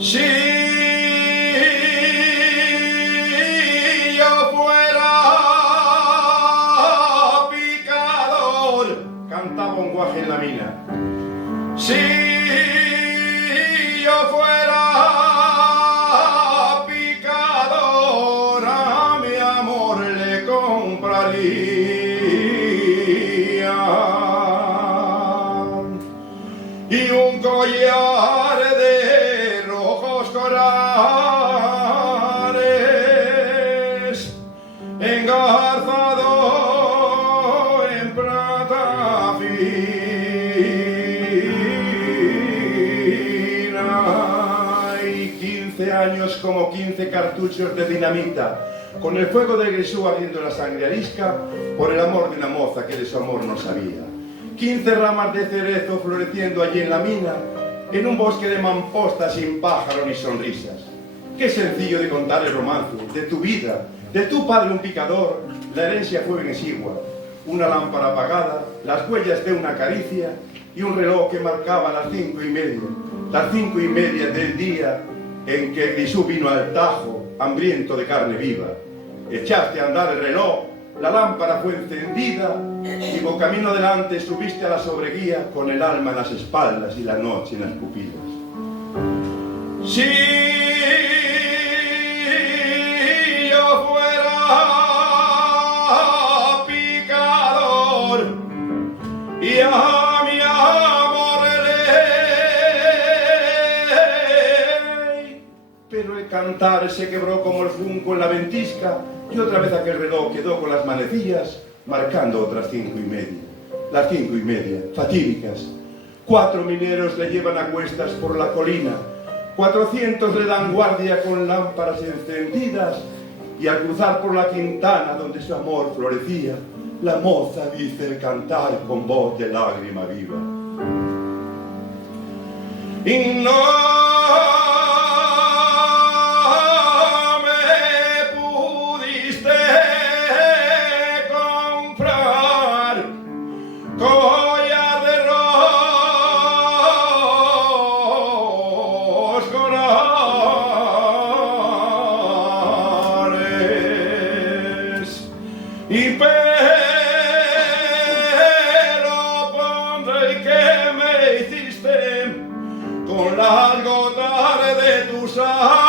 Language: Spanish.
Si yo fuera picador, cantaba un guaje en la mina. Si yo fuera picador, a mi amor le compraría y un collar de rojos corales engarzado en plata fina, y 15 años como 15 cartuchos de dinamita, con el fuego de Grisú ardiendo la sangre arisca, por el amor de una moza que de su amor no sabía. 15 ramas de cerezo floreciendo allí en la mina, en un bosque de mamposta sin pájaro ni sonrisas. Qué sencillo de contar el romance de tu vida, de tu padre un picador, la herencia fue bien exigua, una lámpara apagada, las huellas de una caricia y un reloj que marcaba las 5:30, las 5:30 del día en que Grisú vino al Tajo, hambriento de carne viva. Echaste a andar el reloj, la lámpara fue encendida y por camino adelante subiste a la sobreguía con el alma en las espaldas y la noche en las pupilas. Si yo fuera picador y a mi amor le... Pero el cantar se quebró como el junco en la ventisca y otra vez aquel reloj quedó con las manecillas marcando otras 5:30. Las 5:30, fatídicas. 4 mineros le llevan a cuestas por la colina, 400 le dan guardia con lámparas encendidas, y al cruzar por la quintana donde su amor florecía, la moza dice el cantar con voz de lágrima viva. Y no collar de rojos corales y pelo pondré que me hiciste con las gotas de tu sangre.